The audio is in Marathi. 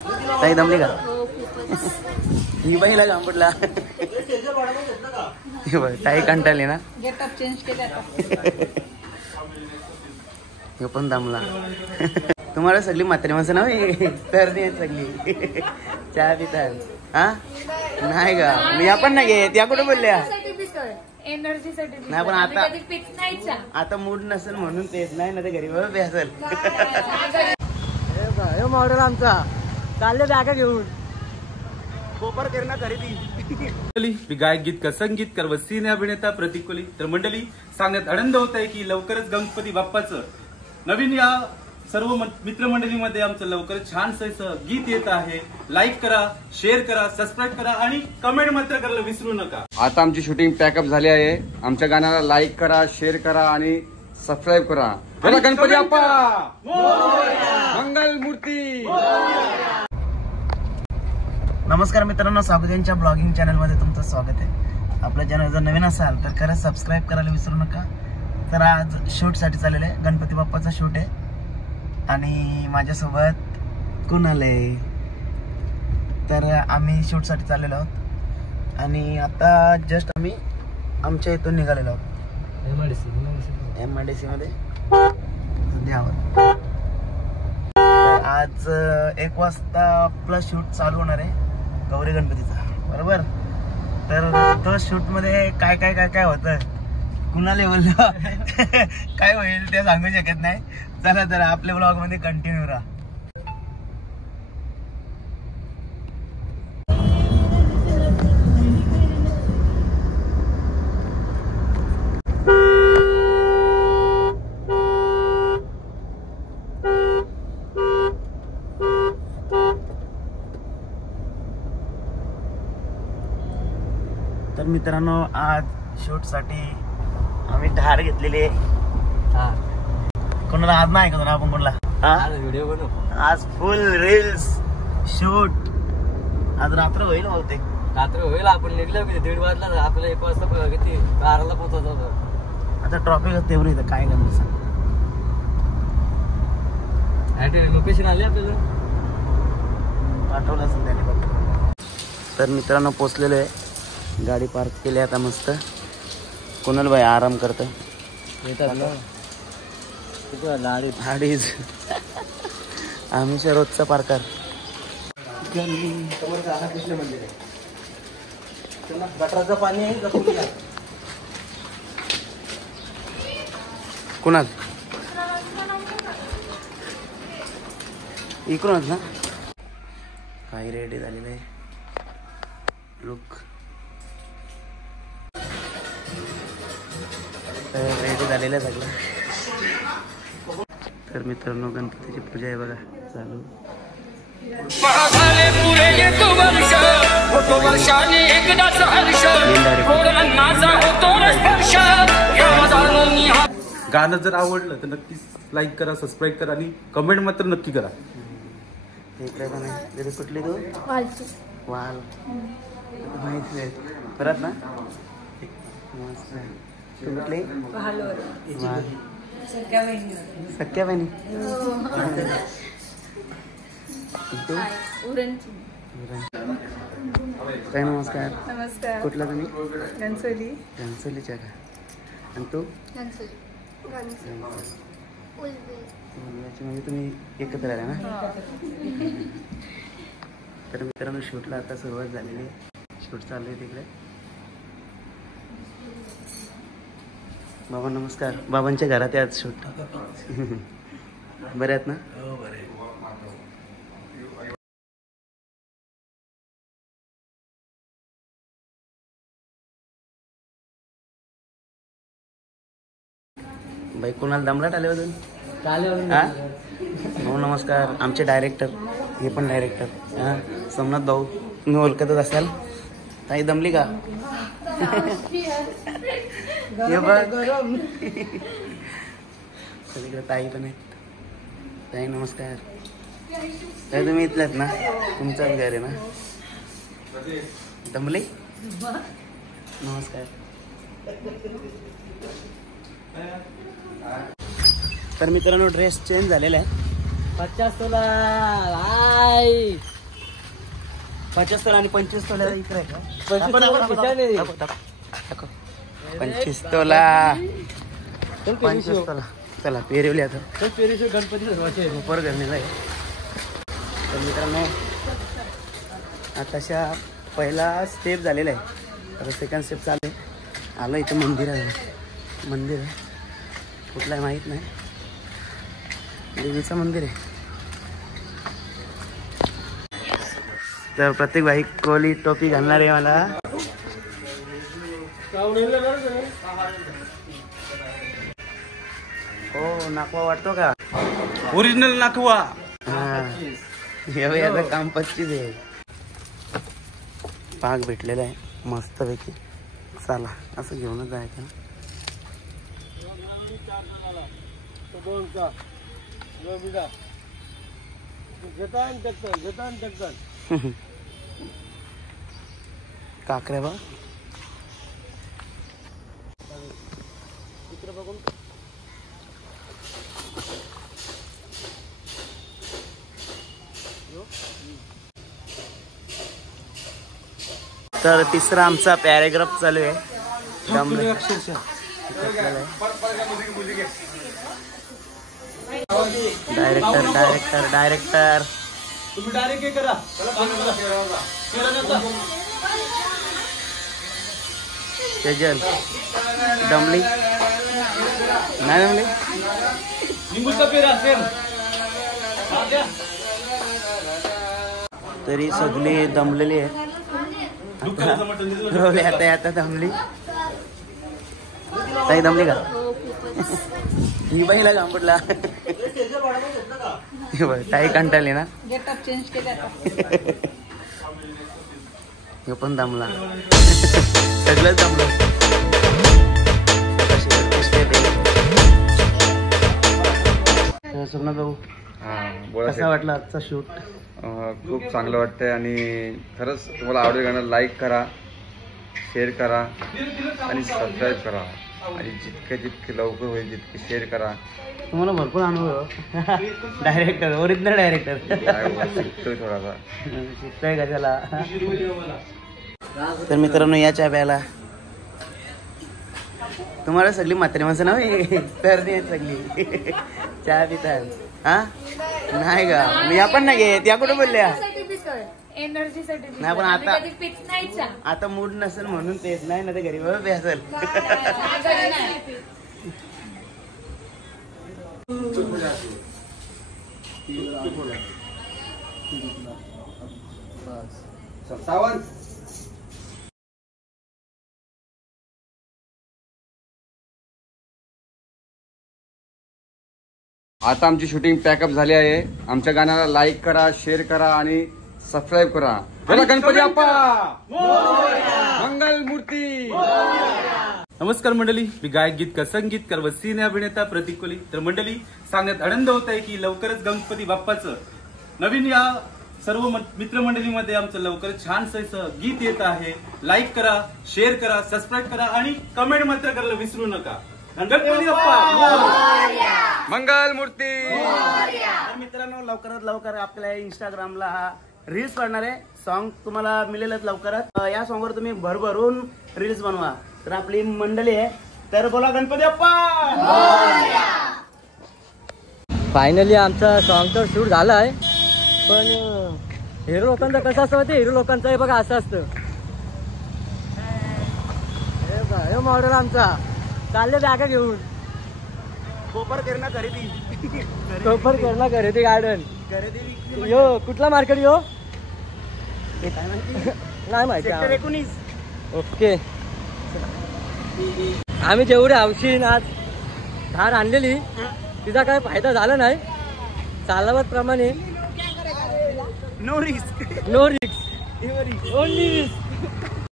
ताई दमली का? ही बहिला गांबडला ताई कंटाळली ना. गेटअप चेंज केला हे पण दमला. तुम्हाला सगळी म्हातारी माणसं ना तर नाही सगळी चहा पितात. हा नाही का? मी आपण नाही घेत. या कुठे बोलल्या एनर्जी साठी नाही पण आता मूड नसेल म्हणून तेच नाही ना ते घरी बरोबर असेल. मॉडेल आमचा चालले बॅगा घेऊन कोपर करणं खरेदी. मी गायक गीतकार संगीतकार व सिने अभिनेता प्रतीक कोहली. तर मंडळी सांगण्यात आनंद होत आहे की लवकरच गणपती बाप्पाचं नवीन या सर्व मित्रमंडळीमध्ये आमचं लवकरच छानसं गीत येत आहे. लाईक करा, शेअर करा, सबस्क्राईब करा आणि कमेंट मात्र करायला विसरू नका. आता आमची शूटिंग पॅकअप झाली आहे. आमच्या गाण्याला लाईक करा, शेअर करा आणि सबस्क्राईब करा. बोला गणपती बाप्पा मंगल मूर्ती. नमस्कार मित्रांनो, साबुद्यांच्या ब्लॉगिंग चॅनल मध्ये तुमचं स्वागत आहे. आपलं चॅनल जर नवीन असाल तर खरंच सबस्क्राईब करायला विसरू नका. तर आज शूट साठी चाललेलं आहे, गणपती बाप्पाचा शूट आहे आणि माझ्यासोबत कुणाल आहे. तर आम्ही शूट साठी चाललेलो आहोत आणि आता जस्ट आम्ही आमच्या इथून निघालेलो आहोत MIDC मध्ये सध्या आहोत. आज 1 वाजता आपला शूट चालू होणार आहे गौरी गणपतीचा, बरोबर. तर तो शूट मध्ये काय काय काय काय होतं कुणाला बोललं काय होईल ते सांगू शकत नाही. चला तर आपल्या ब्लॉग मध्ये कंटिन्यू राहा. तर मित्रांनो, आज शूट साठी आम्ही ठार घेतलेली आहे. कोणाला आज नाही का आपण कोणाला व्हिडिओ बनवू. आज फुल रील्स शूट. आज रात्र होईल बहुतेक. रात्र होईल. आपण निघलो किती 1:30 वाजला. आपल्याला 1 वाजता किती 12ला पोहोचत होतो. आता ट्रॉफिक तेवढी इथं काय करणार सांग. लोकेशन आले आपल्याला पाठवलं असेल त्याने बघ. तर मित्रांनो पोचलेलो आहे. गाडी पार्क केली आता मस्त. कोणाला बाई आराम करत येतात ना अडीच आम्ही रोजचा पार्कर. गटराचं पाणी आहे कुणाल इकडूनच ना. काही रेडी झालेलं आहे लुक. रेडी झालेलं आहे सगळं. तर मित्रांनो गणपतीची पूजा आहे बघा चालू. गाणं जर आवडलं तर नक्कीच लाईक करा, सबस्क्राईब करा आणि कमेंट मात्र नक्की करा. इकडे पण आहे. कुठली तू वाल माहिती आहे परत ना. तू कुठली सख्या बहिणी. काय नमस्कार. नमस्कार. कुठला तुम्ही? घनसोली. घनसोलीच्या का? आणि तू? म्हणजे तुम्ही एकत्र आला ना. तर मित्रांनो शूटला आता सुरुवात झालेली आहे. शूट चालू आहे तिकडे. बाबा नमस्कार. बाबांच्या घरात आहे आज शूट. बरे आहेत ना? हो बरे. बाई कोणाला दमलाट आले अजून? हो नमस्कार. आमचे डायरेक्टर, हे पण डायरेक्टर हा सोमनाथ भाऊ. तुम्ही ओळखतच असाल. ताई दमली का? हे बघ सगळीकडे ताई पण आहेत. ताई नमस्कार. ताई तुम्ही इथल्यात ना? तुमचाच घर आहे ना? दमली? नमस्कार. तर मित्रांनो ड्रेस चेंज झालेला आहे 50 तोला आय 50 तोला आणि 25 तोला इकडे आहे का? 25 तोला खिशाने. दाखव. 25 तोला 25 तोला. चला पेरवली आता तर पेरेश्वर गणपती सर्वांचे ऊपर गरमीला आहे. तर मित्रांनो आताशा पहिला स्टेप झालेला आहे. आता सेकंड स्टेप चालू आहे. आलं इथं मंदिर आहे. मंदिर आहे कुठलं आहे माहीत नाही. देवीचं मंदिर आहे. तर प्रत्येक बाई कोली टोपी घालणार आहे मला. हो नाकवा वाटतो का? ओरिजिनल नाकवा. हा याचं काम 25 आहे. पाक भेटलेला आहे मस्तपैकी. चला असं घेऊनच जायचं. काकऱ्या बघ तर तिसरा आमचा पॅरेग्राफ चालू आहे. डायरेक्टर तुम्ही डायरेक्ट हे करा. सेजल दमली नाही दमली. निंबूचा पेरा असेल तरी सगळी दमलेली आहे. आता दमली. ताई दमली का? ही बाईला घांपडला. ताई कंटाळली ना. गेटअप चेंज केलं आता. हे पण दमला. सगळंच दमलं. स्वप्न भाऊ बोला कसा वाटला आजचा शूट? खूप चांगलं वाटतंय आणि खरंच तुम्हाला आवडेल गाणं लाईक करा, शेअर करा आणि सबस्क्राईब करा आणि जितके लवकर होईल तितके शेअर करा. तुम्हाला भरपूर अनुभव. डायरेक्टर ओरिजिनल डायरेक्टर शिकतोय थोडासा. शिकतोय कशाला. तर मित्रांनो या चहा प्यायला तुम्हाला सगळी म्हातारी माणसं ना तर नाही सगळी चहा पितात. हा नाही का? मी आपण नाही घेत. या कुठे बोलल्या एनर्जी साठी नाही पण आता पित नाही. आता मूड नसेल म्हणून तेच नाही ना. ते घरी बाबा प्यासल. सावंत आता आमची शूटिंग पॅकअप झाली आहे. आमच्या गाण्याला लाईक करा, शेअर करा आणि सबस्क्राईब करा. बोला गणपती बाप्पा मंगल मूर्ती. नमस्कार मंडळी, मी गायक, गीतकार, संगीतकार व सिने अभिनेता प्रतीक कोली. तर मंडळी सांगण्यात आनंद होत आहे की लवकरच गणपती बाप्पाचं नवीन या सर्व मित्रमंडळीमध्ये आमचं लवकरच छानसं असं गीत येत आहे. लाईक करा, शेअर करा, सबस्क्राईब करा आणि कमेंट मात्र करायला विसरू नका. गणपती बाप्पा मंगल मूर्ती. तर मित्रांनो लवकरात लवकर आपल्या इंस्टाग्रामला हा रील्स पडणार आहे. सॉन्ग तुम्हाला मिळेलच लवकरच. या सॉन्गवर तुम्ही भरभरून रील्स बनवा. तर आपली मंडळी आहे. तर बोला गणपती बाप्पा. फायनली आमचा सॉन्ग तर शूट झाला आहे. पण हिरो लोकांचं कसं असतं माहिती? हिरो लोकांचं हे बघा असं असतं. हे मॉडेल आमचा चालले बॅगा घेऊन कोपर करणं खरेदी. कोपर करणं खरेदी गार्डन. खरेदी यो कुठला मार्केट यो? हे काय माहिती? नाही माहिती. सेक्टर 19. ओके. आम्ही जेवढे हौशीन आज धार आणलेली तिचा काय फायदा झाला नाही. चालवत प्रमाणे no risk. No risk only risk.